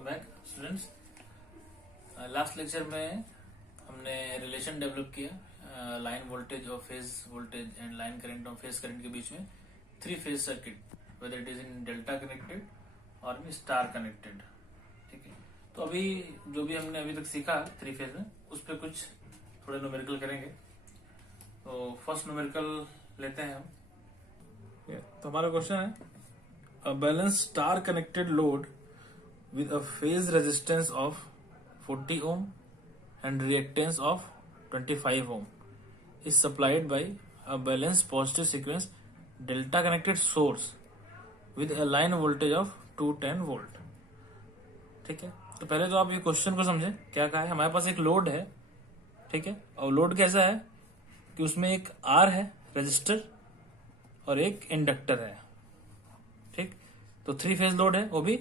Welcome back students. Last lecture में हमने relation develop किया लाइन वोल्टेज और phase voltage and line current और फेज करंट के बीच में three phase circuit, whether it is in delta connected और in star connected. ठीक है, तो अभी जो भी हमने अभी तक सीखा थ्री फेज में उस पर कुछ थोड़े न्यूमेरिकल करेंगे। तो फर्स्ट न्यूमेरिकल लेते हैं हम। तो हमारा क्वेश्चन है a balance star connected load with a phase resistance of 40 ohm and reactance of 25 ohm is supplied by a balanced positive sequence delta connected source with a line voltage of 210 volt। ठीक है, तो पहले तो आप ये question को समझें क्या कहा है। हमारे पास एक लोड है, ठीक है, और लोड कैसा है कि उसमें एक आर है रेजिस्टर और एक इंडक्टर है। ठीक, तो थ्री फेज लोड है, वो भी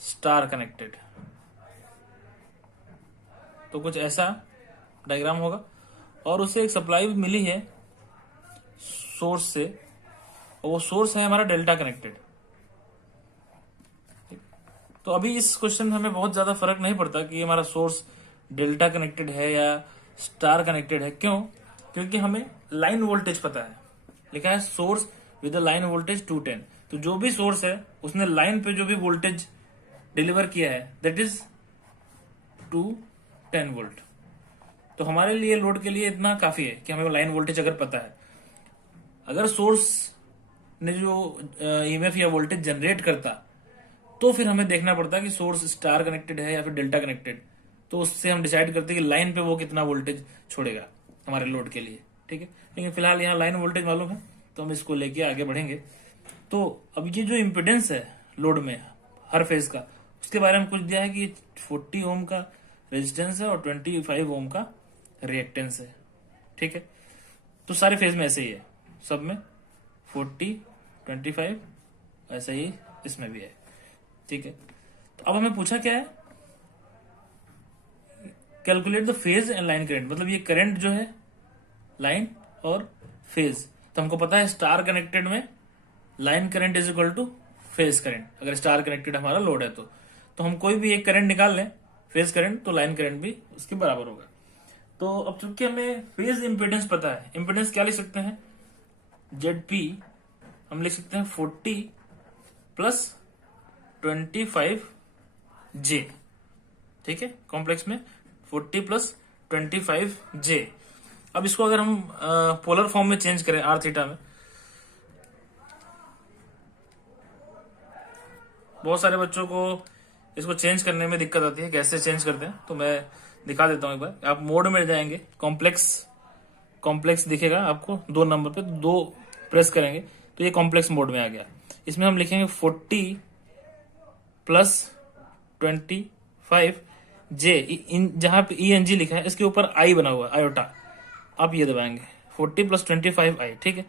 स्टार कनेक्टेड। तो कुछ ऐसा डायग्राम होगा और उसे एक सप्लाई भी मिली है सोर्स से, और वो सोर्स है हमारा डेल्टा कनेक्टेड। तो अभी इस क्वेश्चन में हमें बहुत ज्यादा फर्क नहीं पड़ता कि हमारा सोर्स डेल्टा कनेक्टेड है या स्टार कनेक्टेड है। क्यों? क्योंकि हमें लाइन वोल्टेज पता है, लिखा है सोर्स विद लाइन वोल्टेज 210। तो जो भी सोर्स है उसने लाइन पे जो भी वोल्टेज डिलीवर किया है दैट इज 210 वोल्ट। तो हमारे लिए लोड के लिए इतना काफी है कि हमें लाइन वोल्टेज अगर पता है। अगर सोर्स ने जो ईएमएफ या वोल्टेज जनरेट करता तो फिर हमें देखना पड़ता कि सोर्स स्टार कनेक्टेड है या फिर डेल्टा कनेक्टेड। तो उससे हम डिसाइड करते कि लाइन पे वो कितना वोल्टेज छोड़ेगा हमारे लोड के लिए। ठीक है, लेकिन फिलहाल यहाँ लाइन वोल्टेज मालूम है तो हम इसको लेके आगे बढ़ेंगे। तो अब ये जो इम्पिडेंस है लोड में हर फेज का, उसके बारे में कुछ दिया है कि 40 ओम का रेजिस्टेंस है और 25 ओम का रिएक्टेंस है। ठीक है, तो सारे फेज में ऐसे ही है, सब में 40 25 ऐसा ही इसमें भी है। ठीक है, तो अब हमें पूछा क्या है, calculate the phase and line current. मतलब ये करंट जो है लाइन और फेज, तो हमको पता है स्टार कनेक्टेड में line current is equal two phase current. अगर स्टार कनेक्टेड हमारा लोड है तो हम कोई भी एक करंट निकाल लें फेज करंट, तो लाइन करंट भी उसके बराबर होगा। तो अब चूंकि हमें फेज इंपेडेंस पता है, इंपेडेंस क्या लिख सकते हैं, ZP हम लिख सकते हैं 40 प्लस 25J। ठीक है, कॉम्प्लेक्स में 40 प्लस 25J। अब इसको अगर हम पोलर फॉर्म में चेंज करें आर थीटा में, बहुत सारे बच्चों को इसको चेंज करने में दिक्कत आती है, कैसे चेंज करते हैं तो मैं दिखा देता हूं एक बार। आप मोड में जाएंगे, कॉम्प्लेक्स दिखेगा आपको 2 नंबर पे, 2 प्रेस करेंगे तो ये कॉम्प्लेक्स मोड में आ गया। इसमें हम लिखेंगे 40 प्लस 25J, जहां पे ENG लिखा है इसके ऊपर I बना हुआ है, आयोटा, आप ये दबाएंगे 40 प्लस 25I। ठीक है,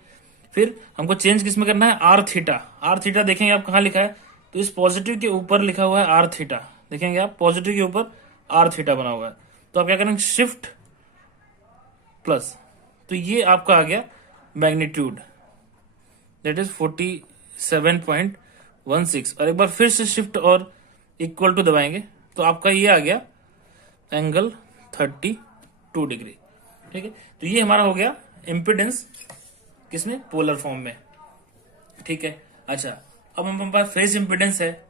फिर हमको चेंज किसमें करना है, आर थीटा देखेंगे आप कहाँ लिखा है, तो इस पॉजिटिव के ऊपर लिखा हुआ है आर थीटा, देखेंगे आप पॉजिटिव के ऊपर आर थीटा बना हुआ है। तो आप क्या करेंगे, शिफ्ट प्लस, तो ये आपका आ गया मैग्नीट्यूड, दैट इज 47.16। और एक बार फिर से शिफ्ट और इक्वल टू दबाएंगे तो आपका ये आ गया एंगल 32 डिग्री। ठीक है, तो ये हमारा हो गया इम्पिडेंस किसमें, पोलर फॉर्म में। ठीक है, अच्छा, अब हमारे पास फेज इंपिडेंस है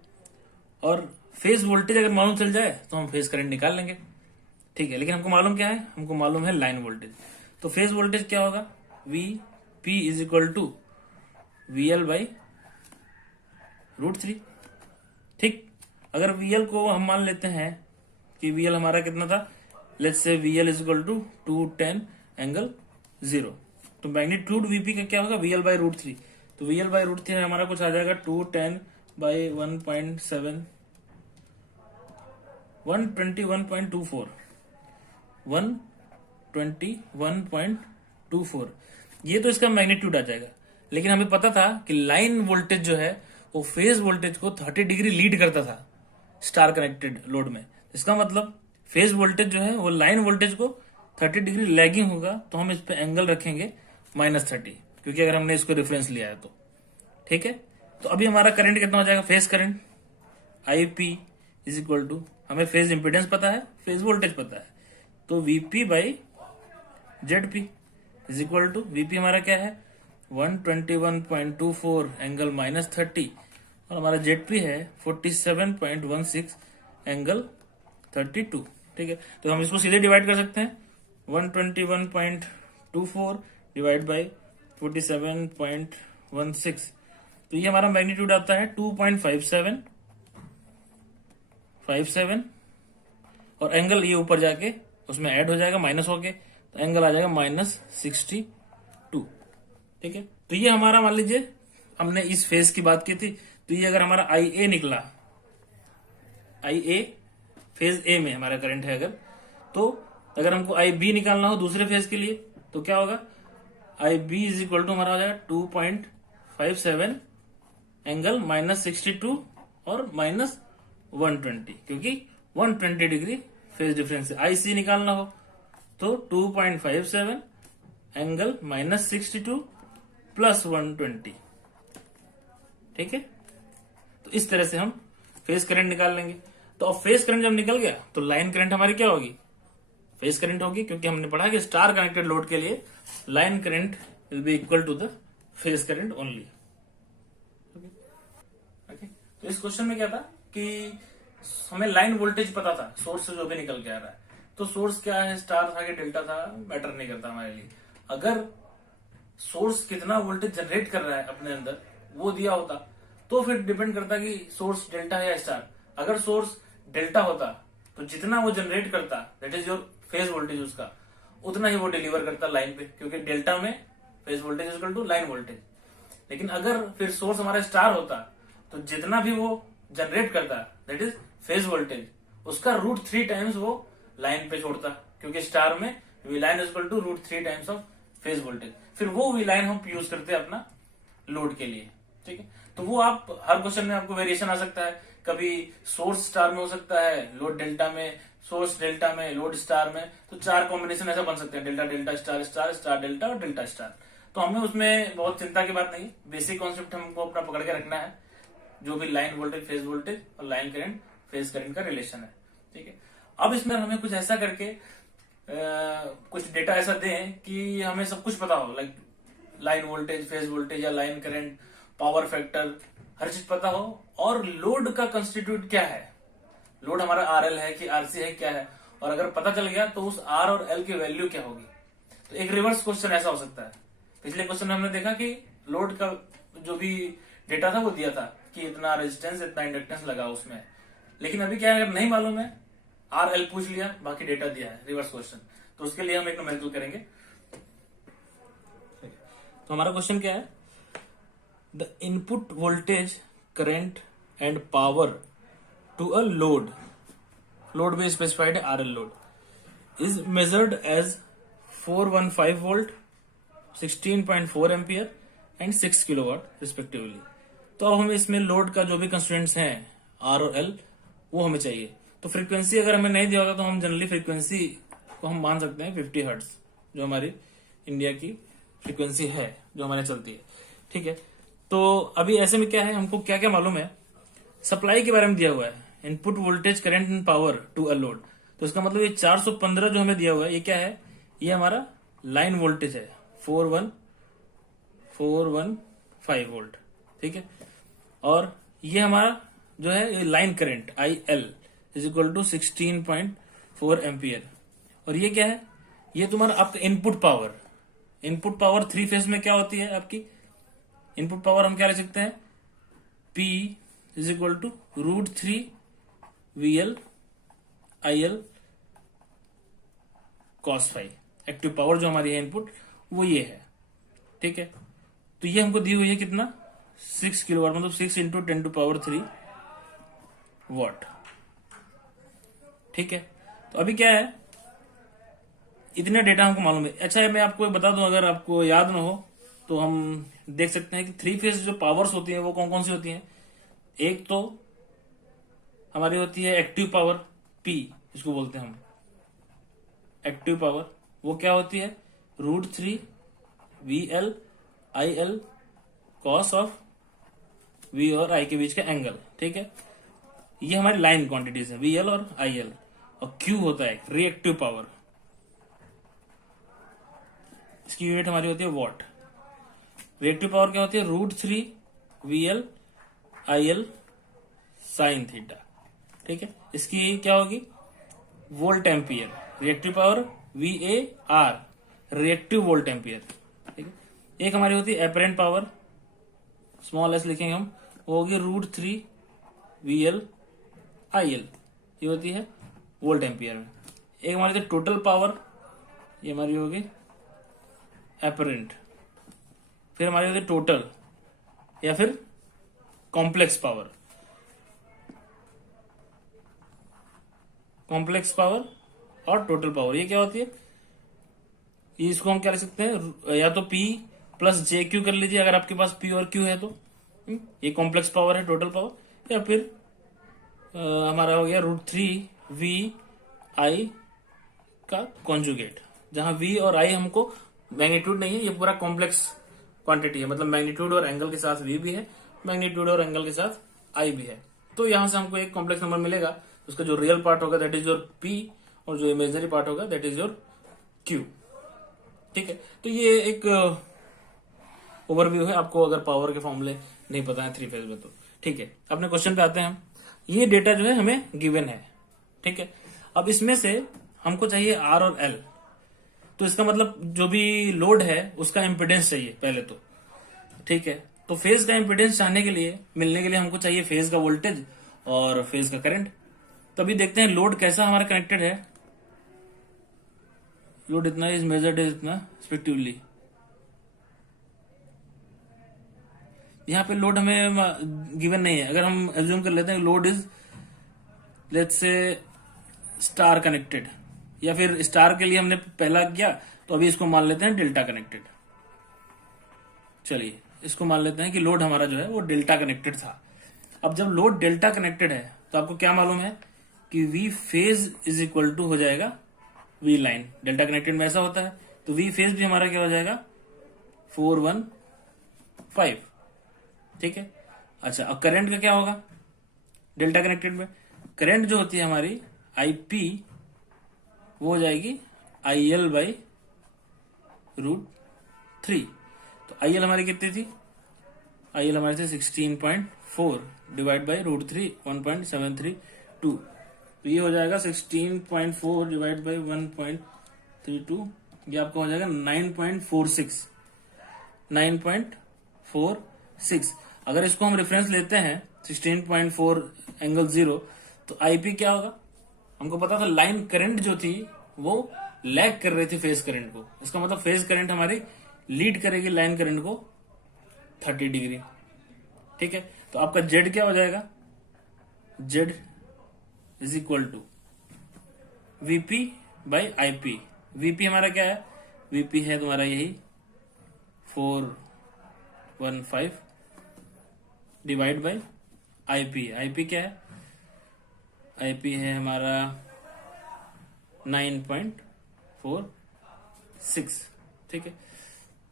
और फेज वोल्टेज अगर मालूम चल जाए तो हम फेज करंट निकाल लेंगे। ठीक है, लेकिन हमको मालूम क्या है, हमको मालूम है लाइन वोल्टेज। तो फेज वोल्टेज क्या होगा, VP is equal to VL by √3। ठीक, अगर VL को हम मान लेते हैं कि VL हमारा कितना था, let's say VL is equal to 210 angle 0, तो मैग्नीट्यूड VP का क्या होगा, VL बाई √3। तो VL बाई √3 हमारा कुछ आ जाएगा 210 बाई 1.7 121.24 121.24, ये तो इसका मैग्नीट्यूड आ जाएगा। लेकिन हमें पता था कि लाइन वोल्टेज जो है वो फेज वोल्टेज को 30 डिग्री लीड करता था स्टार कनेक्टेड लोड में। इसका मतलब फेज वोल्टेज जो है वो लाइन वोल्टेज को 30 डिग्री लैगिंग होगा, तो हम इस पे एंगल रखेंगे -30, क्योंकि अगर हमने इसको रेफरेंस लिया है तो। ठीक है, तो अभी हमारा करंट कितना हो जाएगा, phase current IP is equal to, हमें फेज इंपीडेंस पता है, फेज वोल्टेज पता है, तो VP by ZP is equal to, VP हमारा क्या है 121.24 एंगल -30 और हमारा जेडपी है 47.16 एंगल 32। ठीक है, तो हम इसको सीधे डिवाइड कर सकते हैं, 121.24 डिवाइड बाई 47.16, तो ये हमारा मैग्नीट्यूड आता है 2.57 और एंगल ये ऊपर जाके उसमें ऐड हो जाएगा माइनस होके, तो एंगल आ जाएगा -62। ठीक है, तो ये हमारा, मान लीजिए हमने इस फेज की बात की थी, तो ये अगर हमारा आई ए निकला, आई ए फेज ए में हमारा करंट है अगर, तो अगर हमको आई बी निकालना हो दूसरे फेज के लिए तो क्या होगा, आई बी इज इक्वल टू हमारा हो जाएगा 2.57 एंगल -62 और -120, क्योंकि 120 डिग्री फेज डिफरेंस है। आई सी निकालना हो तो 2.57 एंगल -62 प्लस 120। ठीक है, तो इस तरह से हम फेज करंट निकाल लेंगे। तो अब फेज करंट जब निकल गया तो लाइन करंट हमारी क्या होगी, फेज करंट होगी, क्योंकि हमने पढ़ा कि स्टार कनेक्टेड लोड के लिए line current will be equal to the phase current only. Okay, तो इस क्वेश्चन में क्या था कि हमें लाइन वोल्टेज पता था, सोर्स से जो भी निकल के आ रहा है, तो सोर्स क्या है, स्टार था कि डेल्टा था, मैटर नहीं करता हमारे लिए। अगर सोर्स कितना वोल्टेज जनरेट कर रहा है अपने अंदर वो दिया होता तो फिर डिपेंड करता कि सोर्स डेल्टा है या स्टार। अगर सोर्स डेल्टा होता तो जितना वो जनरेट करता, that is your phase voltage, उसका उतना ही वो डिलीवर करता लाइन पे, क्योंकि डेल्टा में phase voltage equal to line voltage. लेकिन अगर फिर सोर्स हमारा स्टार होता तो जितना भी वो जनरेट करता, दैट इज फेज वोल्टेज, उसका √3 टाइम्स वो लाइन पे छोड़ता, क्योंकि स्टार में V line equal to √3 times of phase voltage. फिर वो वी लाइन हम यूज करते हैं अपना लोड के लिए। ठीक है, तो वो आप हर क्वेश्चन में आपको वेरिएशन आ सकता है, कभी सोर्स स्टार में हो सकता है, लोड डेल्टा में, सोर्स डेल्टा में, लोड स्टार में, तो 4 कॉम्बिनेशन ऐसा बन सकते हैं, delta delta star star star delta और डेल्टा स्टार। तो हमें उसमें बहुत चिंता की बात नहीं, बेसिक कॉन्सेप्ट हमको अपना पकड़ के रखना है, जो भी लाइन वोल्टेज फेज वोल्टेज और लाइन करंट फेज करंट का रिलेशन है। ठीक है, अब इसमें हमें कुछ ऐसा करके कुछ डेटा ऐसा दें कि हमें सब कुछ पता हो, like line voltage, phase voltage या लाइन करंट, पावर फैक्टर, हर चीज पता हो, और लोड का कंस्टिट्यूट क्या है, लोड हमारा आरएल है कि आरसी है क्या है, और अगर पता चल गया तो उस आर और एल की वैल्यू क्या होगी। तो एक रिवर्स क्वेश्चन ऐसा हो सकता है, पिछले क्वेश्चन में हमने देखा कि लोड का जो भी डेटा था वो दिया था कि इतना रेजिस्टेंस इतना इंडक्टेंस लगा उसमें, लेकिन अभी क्या है, अगर नहीं मालूम है, आर एल पूछ लिया, बाकी डेटा दिया है, रिवर्स क्वेश्चन, तो उसके लिए हम एक न्यूमेरिकल करेंगे। तो हमारा क्वेश्चन क्या है, the input voltage current and power to a load भी स्पेसिफाइड है, R L load, is measured as 415 volt, 16.4 ampere and 6 kilowatt respectively. तो अब हमें इसमें लोड का जो भी कंस्टिट्यूएंट्स हैं आर और एल वो हमें चाहिए। तो फ्रीक्वेंसी अगर हमें नहीं दिया होता तो हम जनरली फ्रीक्वेंसी को हम मान सकते हैं 50 हर्ट्ज, जो हमारी इंडिया की फ्रीक्वेंसी है जो हमारे चलती है। ठीक है, तो अभी ऐसे में क्या है, हमको क्या क्या मालूम है, सप्लाई के बारे में दिया हुआ है, input voltage current and power to a load, तो इसका मतलब ये 415 जो हमें दिया हुआ है ये क्या है, ये हमारा लाइन वोल्टेज है 415 वोल्ट। ठीक है, और ये हमारा जो है ये line current I L is equal to 16.4 ampere, और ये क्या है, ये तुम्हारा आपका input power. Input power 3 phase में क्या होती है आपकी, इनपुट पावर हम क्या लिख सकते हैं, P is equal to √3 VL IL cos phi. Active power जो हमारी है इनपुट वो ये है। ठीक है, तो ये हमको दी हुई है कितना, 6 किलोवाट, मतलब 6 इंटू 10⁻³ वॉट। ठीक है, तो अभी क्या है, इतने डेटा हमको मालूम है। अच्छा है, मैं आपको बता दूं, अगर आपको याद ना हो तो हम देख सकते हैं कि 3 फेज जो पावर्स होती है वो कौन कौन सी होती हैं। एक तो हमारी होती है एक्टिव पावर, P इसको बोलते हैं हम एक्टिव पावर, वो क्या होती है, √3 VL IL cos of V और I के बीच का एंगल। ठीक है, ये हमारी लाइन क्वांटिटीज है, VL और IL, और Q होता है रिएक्टिव पावर, इसकी यूनिट हमारी होती है वॉट। रिएक्टिव पावर क्या होती है, √3 VL IL साइन थीटा, ठीक है। इसकी क्या होगी, volt ampere. Reactive power VAR, reactive volt ampere, ठीक है। एक हमारी होती है एपरेंट पावर, स्मॉल एस लिखेंगे हम, वो होगी √3 VL IL, ये होती है वोल्ट एम्पियर में। एक हमारी होती है टोटल पावर, ये हमारी होगी एपरेंट। फिर हमारी होती है टोटल या फिर कॉम्प्लेक्स पावर, कॉम्प्लेक्स पावर और टोटल पावर, ये क्या होती है, इसको हम क्या लिख सकते हैं, या तो P + JQ कर लीजिए अगर आपके पास P और Q है तो, ये कॉम्प्लेक्स पावर है, टोटल पावर। या फिर हमारा हो गया √3 VI का कॉन्जुगेट, जहां V और I हमको मैग्नीट्यूड नहीं है, ये पूरा कॉम्प्लेक्स क्वांटिटी है, मतलब मैग्नीट्यूड और एंगल के साथ V भी है, मैग्नीट्यूड और एंगल के साथ I भी है। तो यहां से हमको एक कॉम्प्लेक्स नंबर मिलेगा, उसका जो रियल पार्ट होगा दैट इज योर P, और जो इमेजिनरी पार्ट होगा दैट इज योर Q, ठीक है। तो ये एक ओवरव्यू है, आपको अगर पावर के फॉर्मूले नहीं पता है 3 फेज में तो, ठीक है। अपने क्वेश्चन पे आते हैं हम। ये डेटा जो है हमें गिवन है, ठीक है। अब इसमें से हमको चाहिए R और L, तो इसका मतलब जो भी लोड है उसका इम्पिडेंस चाहिए पहले तो, ठीक है। तो फेज का इम्पिडेंस चाहने के लिए, मिलने के लिए हमको चाहिए फेज का वोल्टेज और फेज का करंट। तो अभी देखते हैं लोड कैसा हमारा कनेक्टेड है। लोड इतना इज मेजर्ड इतना रिस्पेक्टिवली, यहाँ पे लोड हमें गिवन नहीं है। अगर हम एज्यूम कर लेते हैं load is let's say star connected, या फिर स्टार के लिए हमने पहला किया, तो अभी इसको मान लेते हैं डेल्टा कनेक्टेड। चलिए इसको मान लेते हैं कि लोड हमारा जो है वो डेल्टा कनेक्टेड था। अब जब लोड डेल्टा कनेक्टेड है तो आपको क्या मालूम है कि V phase is equal to हो जाएगा V लाइन। डेल्टा कनेक्टेड में ऐसा होता है, तो V फेज भी हमारा क्या हो जाएगा 415, ठीक है। अच्छा, अब करंट का क्या होगा डेल्टा कनेक्टेड में, करंट जो होती है हमारी IP वो हो जाएगी IL/√3। तो IL हमारी कितनी थी, IL हमारी थी 16.4 डिवाइड बाई √3 1.732, तो ये हो जाएगा 16.4 डिवाइड बाई 1.32, ये आपका हो जाएगा 9.46। अगर इसको हम रेफरेंस लेते हैं 16.4 एंगल 0, तो IP क्या होगा, हमको पता था लाइन करंट जो थी वो लैग कर रही थी फेज करंट को, इसका मतलब फेज करंट हमारी लीड करेगी लाइन करंट को 30 डिग्री, ठीक है। तो आपका Z क्या हो जाएगा, Z is equal to VP/IP। VP हमारा क्या है, VP है तुम्हारा यही 415 डिवाइड बाई IP। IP क्या है, IP है हमारा 9.46, ठीक है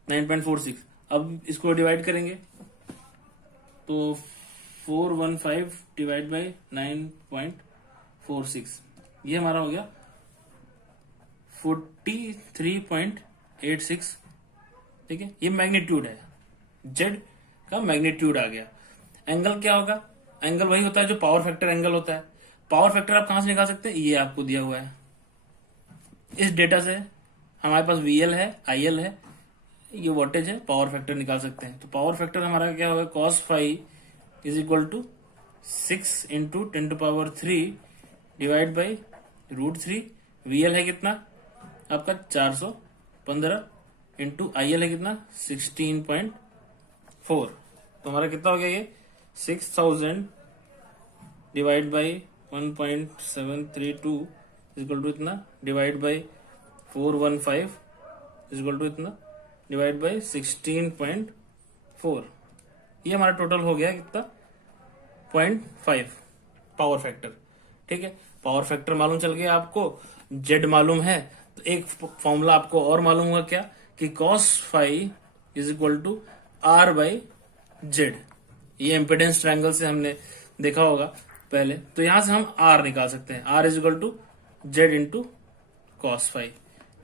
9.46। अब इसको डिवाइड करेंगे तो 415 डिवाइड बाई 9.46, ये हमारा हो गया 43.86, ठीक है। ये मैग्नीट्यूड है, Z का मैग्नीट्यूड आ गया। एंगल क्या होगा, एंगल वही होता है जो पावर फैक्टर एंगल होता है। पावर फैक्टर आप कहां से निकाल सकते हैं, ये आपको दिया हुआ है। इस डेटा से हमारे पास VL है, IL है, ये वोल्टेज है, पावर फैक्टर निकाल सकते हैं। तो पावर फैक्टर हमारा क्या होगा, cos phi is equal to 6 into 10⁻³ divide by √3। VL है कितना आपका 415 इंटू IL है कितना 16.4, तो हमारा कितना हो गया ये 6000 डिवाइड बाई 1.732 इक्वल टू इतना डिवाइड बाई 415 इक्वल टू इतना डिवाइड बाई 16.4, ये हमारा टोटल हो गया कितना 0.5 पावर फैक्टर, ठीक है। पावर फैक्टर मालूम चल गया आपको, Z मालूम है, तो एक फॉर्मूला आपको और मालूम हुआ क्या कि cos phi is equal to R/Z। ये इम्पिडेंस ट्रायंगल से हमने देखा होगा पहले, तो यहां से हम आर निकाल सकते हैं। R is equal to Z into cos phi.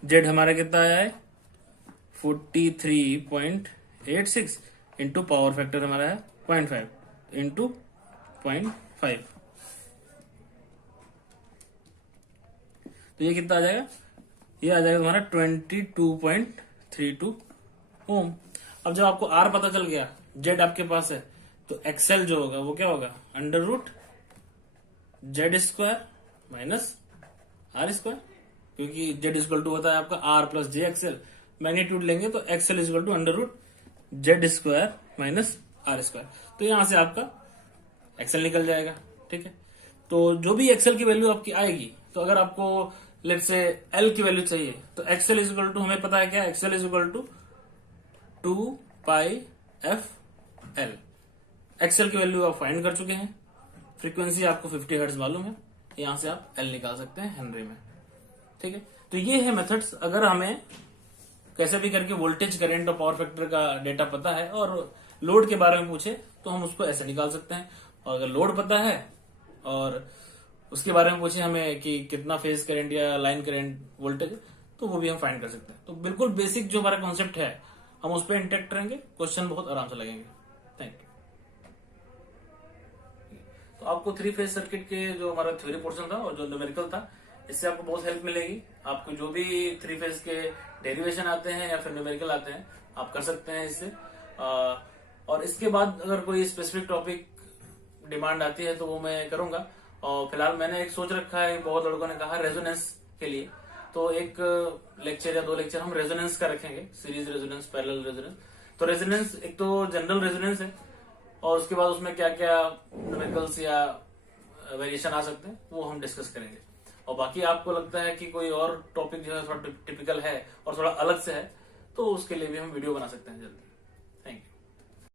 Z हमारा कितना आया है 43.86 इंटू पावर फैक्टर हमारा है 0.5 इंटू 0.5, तो ये कितना आ जाएगा, ये आ जाएगा तुम्हारा 22.32 ओम। अब जब आपको आर पता चल गया, जेड आपके पास है, तो एक्सएल जो होगा वो क्या होगा, under root Z square minus R square, क्योंकि जेड इक्वल टू होता है आपका R plus j XL. Magnitude लेंगे तो XL equal to under root Z square minus R square, तो यहां से आपका एक्सएल निकल जाएगा। ठीक है, तो जो भी एक्सएल की वैल्यू आपकी आएगी, तो अगर आपको लेट्स से एल की वैल्यू चाहिए, तो एक्सएल इक्वल टू हमें पता है क्या, XL equal to 2 pi f L. XL की वैल्यू आप फाइंड कर चुके हैं, फ्रीक्वेंसी आपको 50 हर्ट्ज मालूम है, यहां से आप एल निकाल सकते हैं हेनरी में। ठीक है, तो ये है मेथड्स। अगर हमें कैसे भी करके वोल्टेज, करंट और पावर फैक्टर का डेटा पता है और लोड के बारे में पूछे तो हम उसको ऐसे निकाल सकते हैं, और अगर लोड पता है और उसके बारे में पूछे हमें कि कितना फेज करंट या लाइन करंट वोल्टेज, तो वो भी हम फाइंड कर सकते हैं। तो बिल्कुल बेसिक जो हमारा कॉन्सेप्ट है हम उस पर इंटरेक्ट रहेंगे, क्वेश्चन बहुत आराम से लगेंगे। Thank you. तो आपको 3 फेज सर्किट के जो हमारा थ्योरी पोर्शन था और जो न्यूमेरिकल था, इससे आपको बहुत हेल्प मिलेगी। आपको जो भी 3 फेज के डेरिवेशन आते हैं या फिर न्यूमेरिकल आते हैं आप कर सकते हैं इससे। और इसके बाद अगर कोई स्पेसिफिक टॉपिक डिमांड आती है तो वो मैं करूंगा। और फिलहाल मैंने एक सोच रखा है, बहुत लड़कों ने कहा रेजोनेंस के लिए, तो एक लेक्चर या 2 लेक्चर हम रेजोनेंस का रखेंगे, सीरीज रेजोनेंस, पैरेलल रेजोनेंस। तो रेजोनेंस एक तो जनरल रेजोनेंस है, और उसके बाद उसमें क्या क्या न्यूमेरिकल्स या वेरिएशन आ सकते हैं वो हम डिस्कस करेंगे। और बाकी आपको लगता है कि कोई और टॉपिक जो है थोड़ा टिपिकल है और थोड़ा अलग से है, तो उसके लिए भी हम वीडियो बना सकते हैं जल्दी।